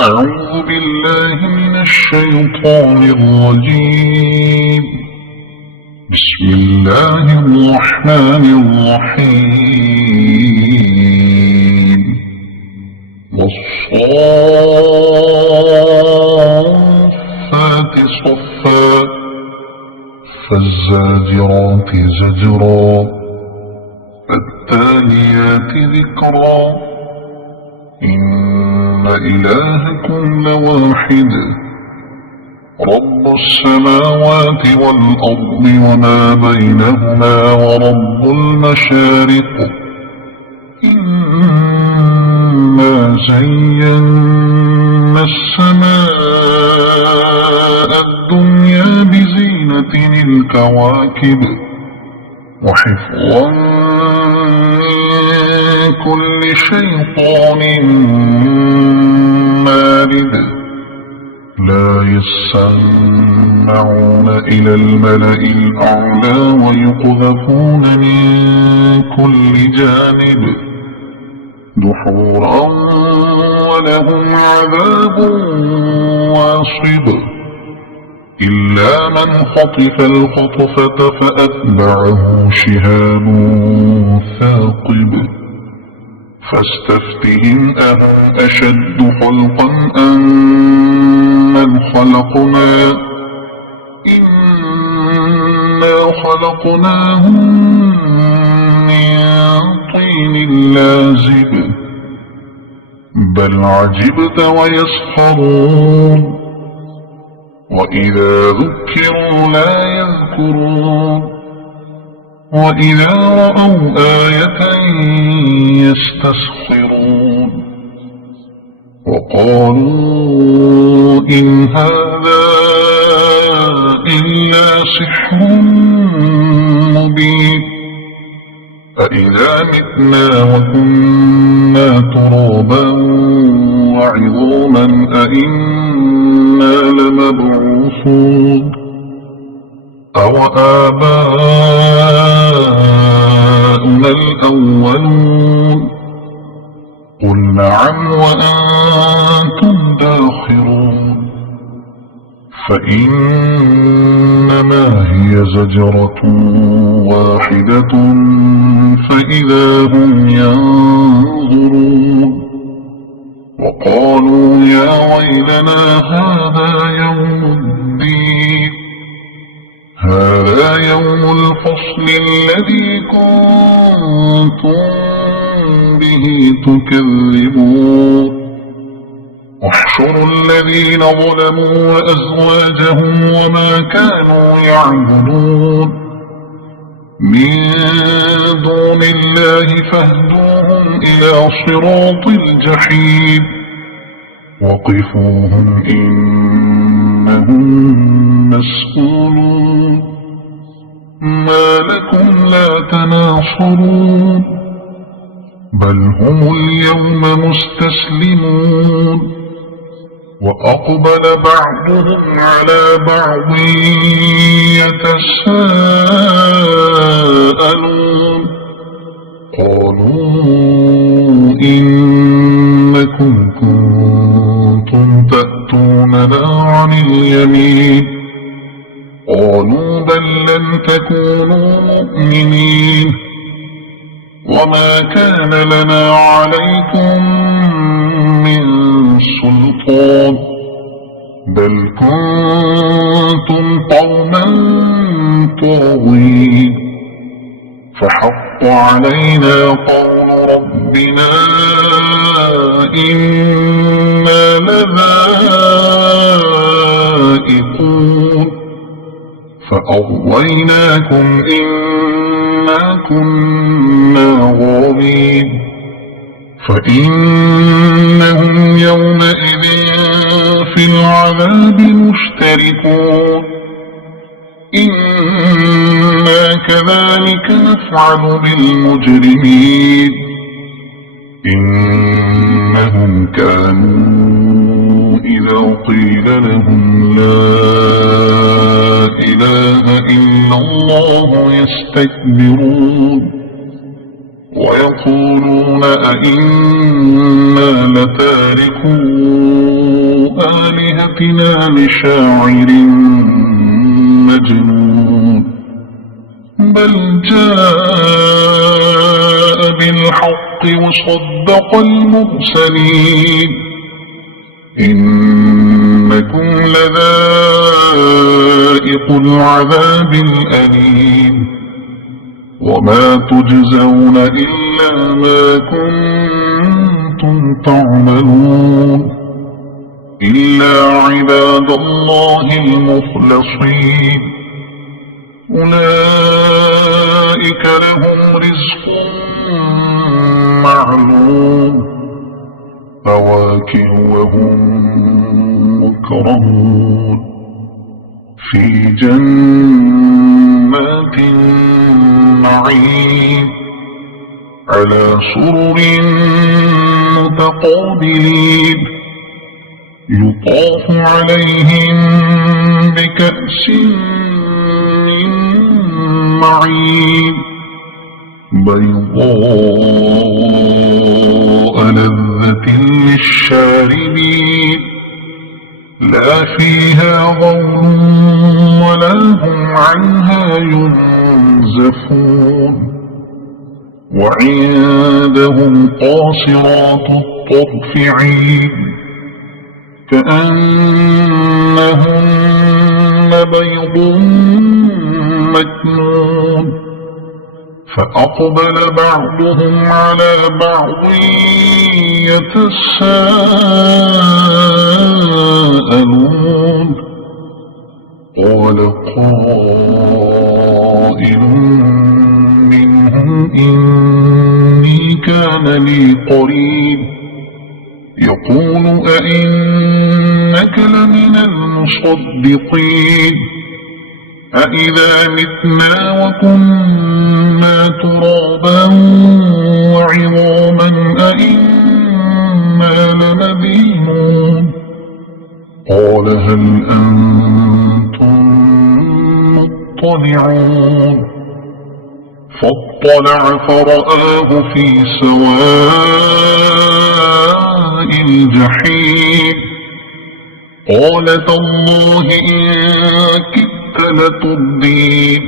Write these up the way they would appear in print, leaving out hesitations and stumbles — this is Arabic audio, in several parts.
أعوذ بالله من الشيطان الرجيم. بسم الله الرحمن الرحيم. والصافات صفا فالزاجرات زجرا فالتاليات ذكرا إن إلهكم لواحد رب السماوات والأرض وما بينهما ورب المشارق إنا زينا السماء الدنيا بزينة الكواكب وحفظا كل شيطان مارد لا يسمعون إلى الملأ الأعلى ويقذفون من كل جانب دحورا ولهم عذاب واصب إلا من خطف الخطفة فأتبعه شهاب ثاقب فاستفتهم أهم أشد خلقا أم من خلقنا إنا خلقناهم من طين لازب بل عجبت ويسخرون وإذا ذكروا لا يذكرون وإذا رأوا آية يستسخرون وقالوا إن هذا إلا سحر مبين أإذا متنا وكنا ترابا وعظاما أإنا لمبعوثون أوآباؤنا الأولون قل نعم وأنتم داخرون فإنما هي زجرة واحدة فإذا هم ينظرون وقالوا يا ويلنا هذا يوم الدين هذا يوم الفصل الذي كنتم به تكذبون احشروا الذين ظلموا وأزواجهم وما كانوا يعبدون من دون الله فاهدوهم إلى صراط الجحيم وقفوهم إنهم مسؤولون ما لكم لا تناصرون بل هم اليوم مستسلمون وأقبل بعضهم على بعض يتساءلون قالوا إنكم كنتم تأتوننا عن اليمين قالوا بل لم تكونوا مؤمنين وما كان لنا عليكم من سلطان بل كنتم قوما طاغين فحق علينا قول ربنا إنا لذائقون فأغويناكم إنا كنا غاوين فإنهم يومئذ في العذاب مشتركون إنا كذلك نفعل بالمجرمين إنهم كانوا إذا قيل لهم لا إله إلا الله يستكبرون ويقولون أئنا لتاركو بآياتنا لشاعر مجنون بل جاء بالحق وصدق المرسلين إنكم لذائق العذاب الأليم وما تجزون إلا ما كنتم تعملون إلا عباد الله المخلصين أولئك لهم رزق معلوم فواكه وهم مكرمون في جنات النعيم على سرر متقابلين يطاف عليهم بكأس من معين بيضاء لذة للشاربين لا فيها غول ولا هم عنها ينزفون وعندهم قاصرات الطرف عين كأنهن بيض مكنون فأقبل بعضهم على بعض يتساءلون قال قائل منهم إني كان لي قريب يقول أئنك لمن المصدقين أإذا متنا وكنا ترابا وعظاما أئنا لمدينون قال هل أنتم مطلعون فاطلع فرآه في سواء الجحيم قال تالله إن كدت لتردين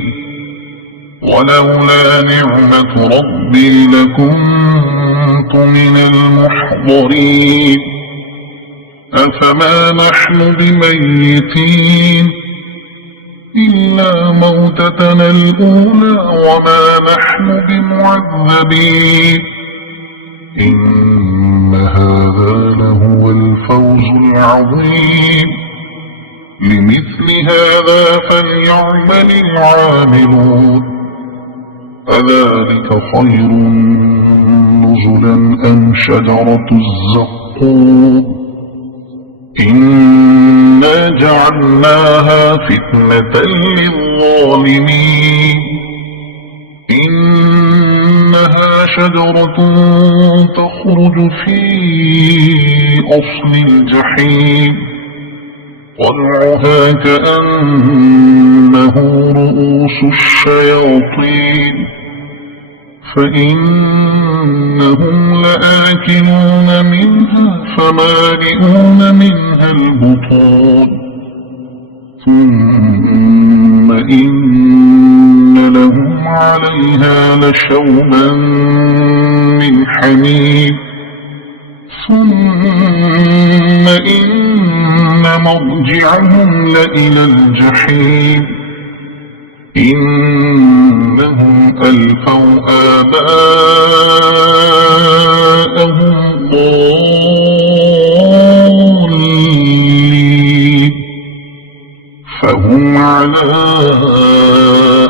ولولا نعمة ربي لكنت من المحضرين أفما نحن بميتين إلا موتتنا الأولى وما نحن بمعذبين إن هذا لهو الفوز العظيم لمثل هذا فليعمل العاملون أذلك خير نزلا أم شجرة الزقوم إنا جعلناها فتنة للظالمين إنها شجرة تخرج في أصل الجحيم طلعها كأنه رؤوس الشياطين فإنهم لآكلون منها فمالئون منها البطون ثم إن لهم عليها لشوبا من حميم ثم إن مرجعهم لإلى الجحيم إنهم ألفوا آباءهم ضالين فهم على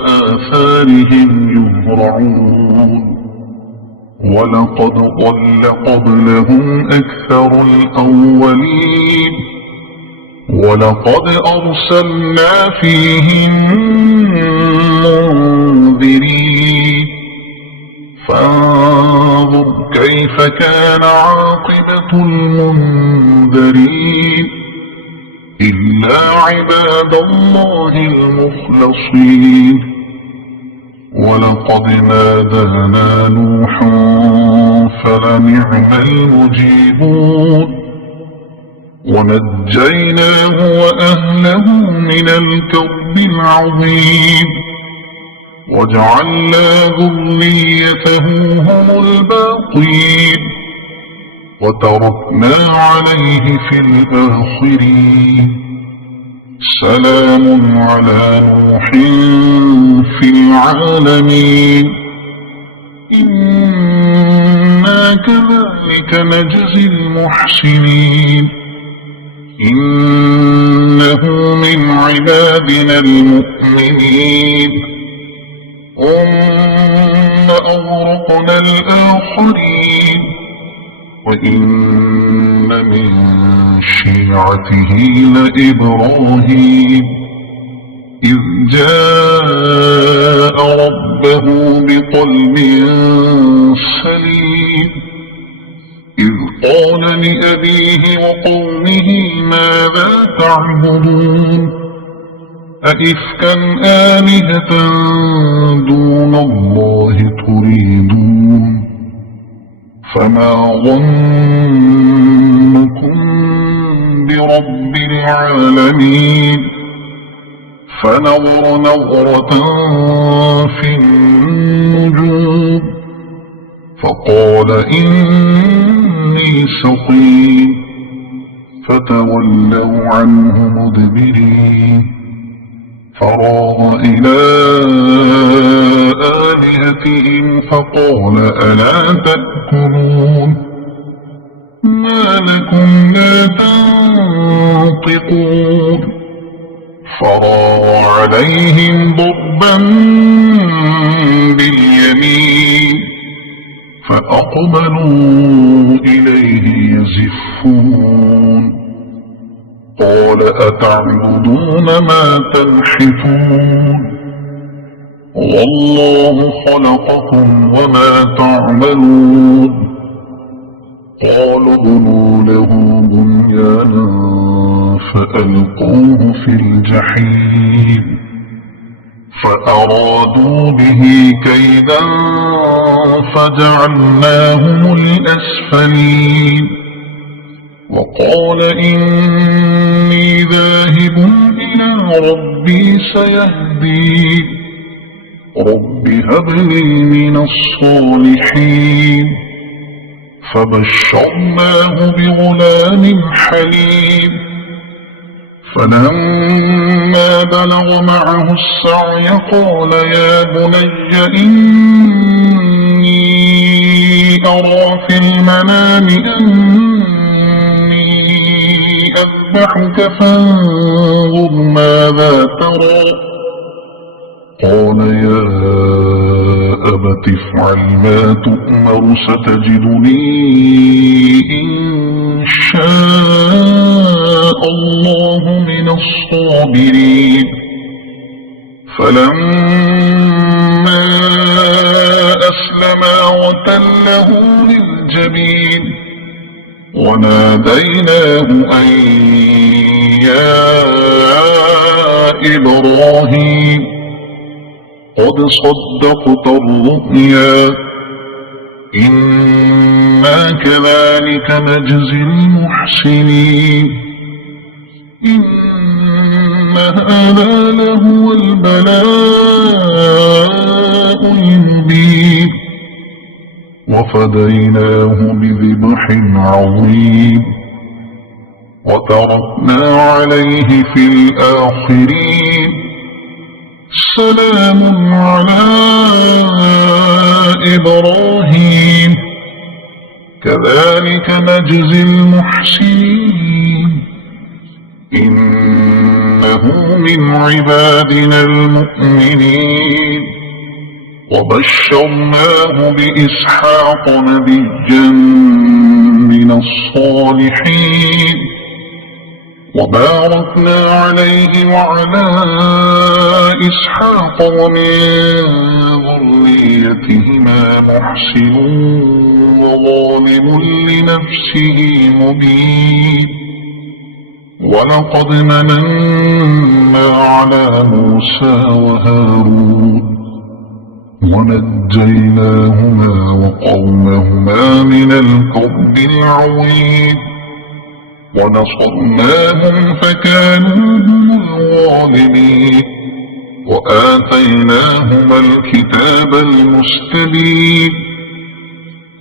آثارهم يهرعون ولقد ضل قبلهم أكثر الأولين ولقد أرسلنا فيهم منذرين فانظر كيف كان عاقبة المنذرين إلا عباد الله المخلصين ولقد نادانا نوح فلنعم المجيبون ونجيناه وأهله من الكرب العظيم وجعلنا ذريته هم الباقين وتركنا عليه في الآخرين سلام على نوح في العالمين إنا كذلك نجزي المحسنين إنه من عبادنا المؤمنين ثم أغرقنا الآخرين وإن من شيعته لإبراهيم إذ جاء ربه بقلب سليم إذ قال لأبيه وقومه ماذا تعبدون أئفكا آلهة دون الله تريدون فما ظنكم برب العالمين فنظر نظرة في النجوم فقال إني سقيم فتولوا عنه مدبرين فراغ إلى آلهتهم فقال ألا تأكلون ما لكم لا تنطقون فراغ عليهم ضربا باليمين فأقبلوا إليه يزفون قال أتعبدون ما تنحتون والله خلقكم وما تعملون قالوا ابنوا له بنيانا فألقوه في الجحيم فأرادوا به كيدا فجعلناهم الأسفلين وقال إني ذاهب إلى ربي سيهدين رب هب لي من الصالحين فبشرناه بغلام حليم فلما بلغ معه السعي قال يا بني إني أرى في المنام أني أذبحك فانظر ماذا ترى قال يا أبت افعل ما تؤمر ستجدني إن شاء الله من الصابرين فلما أسلما وتله للجبين وناديناه أن يا إبراهيم قد صدقت الرؤيا إنا كذلك نجزي المحسنين إن هذا لهو البلاء المبين وفديناه بذبح عظيم وتركنا عليه في الآخرين سلام على إبراهيم كذلك نجزي المحسنين إنه من عبادنا المؤمنين وبشرناه بإسحاق نبيا من الصالحين وباركنا عليه وعلى إسحاق ومن ذريتهما محسن وظالم لنفسه مبين ولقد مننا على موسى وهارون ونجيناهما وقومهما من الكرب العظيم ونصرناهم فكانوا هم الغالبين وآتيناهما الكتاب المستبين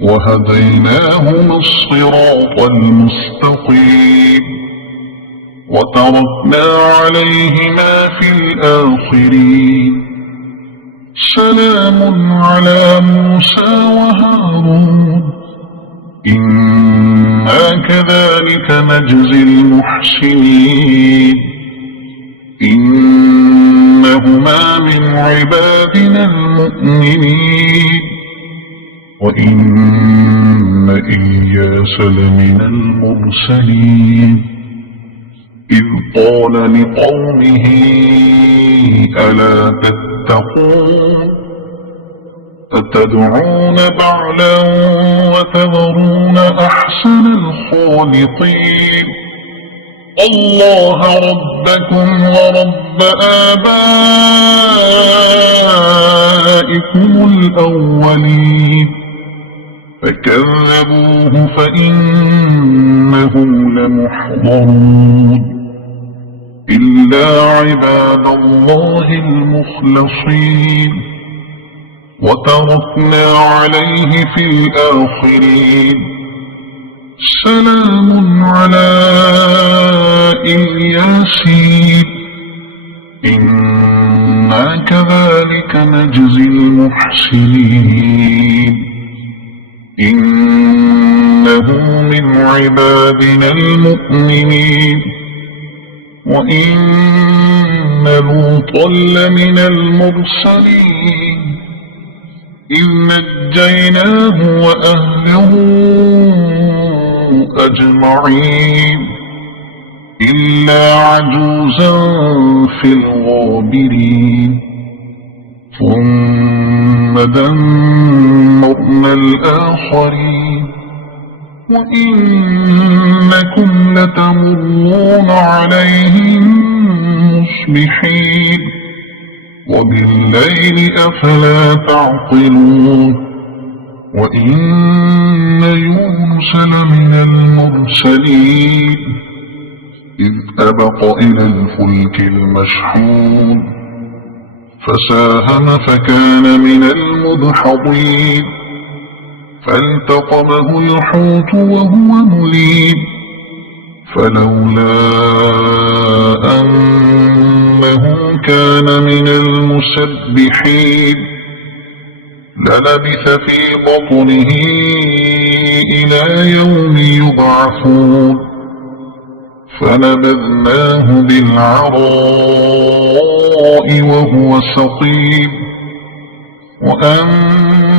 وهديناهما الصراط المستقيم وتركنا عليهما في الآخرين سلام على موسى وهارون إنا كذلك نجزي المحسنين إنهما من عبادنا المؤمنين وإن إلياس لمن المرسلين إذ قال لقومه ألا تتقون أتدعون بعلا وتذرون أحسن الخالقين الله ربكم ورب آبائكم الأولين فكذبوه فإنهم لمحضرون إلا عباد الله المخلصين وتركنا عليه في الآخرين سلام على الياسين إنا كذلك نجزي المحسنين إنه من عبادنا المؤمنين وإن لوطا لمن المرسلين إذ نجيناه وأهله أجمعين إلا عجوزا في الغابرين ثم دمرنا الآخرين وإنكم لتمرون عليهم مصبحين وبالليل أفلا تعقلون وإن يونس لمن المرسلين إذ أبق إلى الفلك المشحون فساهم فكان من المدحضين فالتقمه الحوت وهو مليم فلولا أنه كان من المسبحين للبث في بطنه إلى يوم يبعثون فنبذناه بالعراء وهو سقيم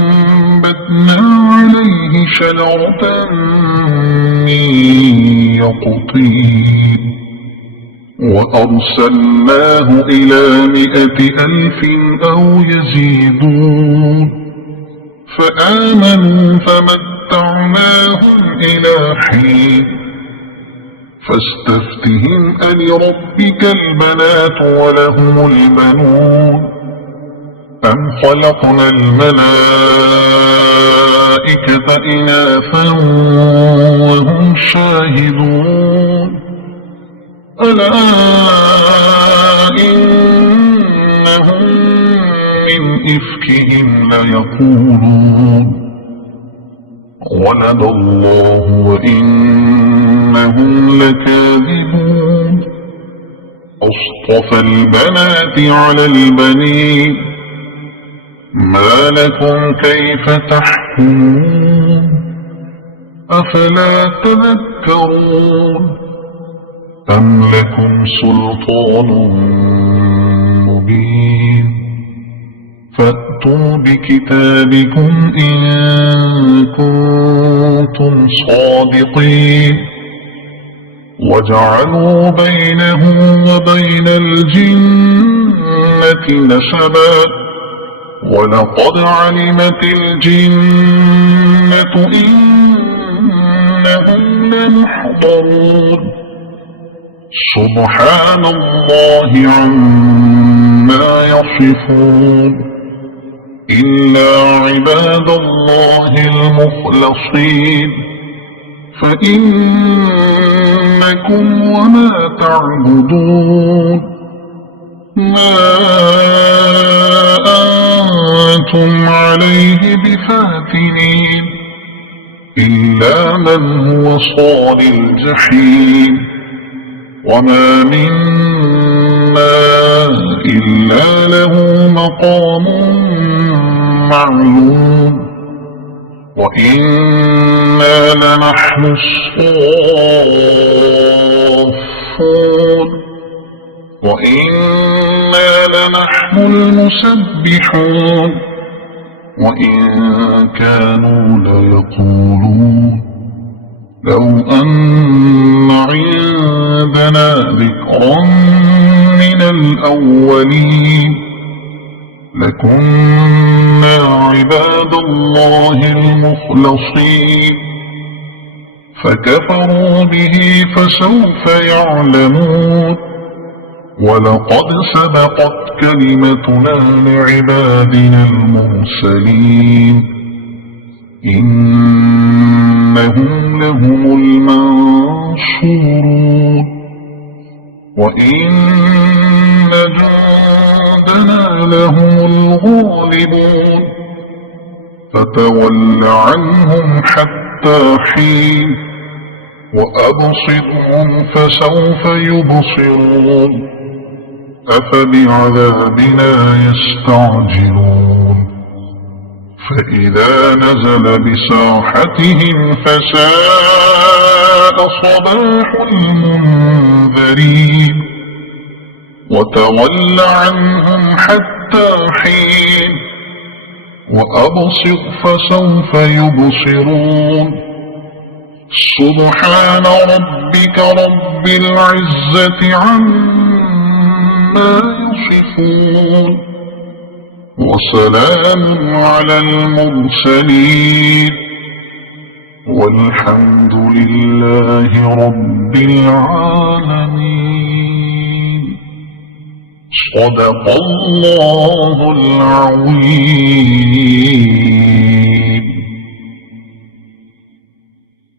وأنبتنا عليه شجرة من يقطين وأرسلناه إلى 100,000 أو يزيدون فآمنوا فمتعناهم إلى حين فاستفتهم ألربك البنات ولهم البنون أم خلقنا الملائكة إناثا وهم شاهدون ألا إنهم من إفكهم ليقولون ولد الله وإنهم لكاذبون أصطفى البنات على البنين ما لكم كيف تحكمون أفلا تذكرون أم لكم سلطان مبين فأتوا بكتابكم إن كنتم صادقين وجعلوا بينه وبين الجنة نسبا ولقد علمت الجنة إنهم لمحضرون سبحان الله عما يصفون إلا عباد الله المخلصين فإنكم وما تعبدون ما أنتم عليه بفاتنين إلا من هو صال الجحيم وما منا إلا له مقام معلوم وإنا لنحن الصافون وإنا لنحن المسبحون وإن كانوا ليقولون لو أن عندنا ذكرا من الأولين لكنا عباد الله المخلصين فكفروا به فسوف يعلمون ولقد سبقت كلمتنا لعبادنا المرسلين إنهم لهم المنصورون وإن جندنا لهم الغالبون فتول عنهم حتى حين وأبصرهم فسوف يبصرون أفبعذابنا يستعجلون فإذا نزل بساحتهم فساء صباح المنذرين وتول عنهم حتى حين وأبصر فسوف يبصرون سبحان ربك رب العزة عما يصفون وسلام على المرسلين والحمد لله رب العالمين صدق الله العظيم.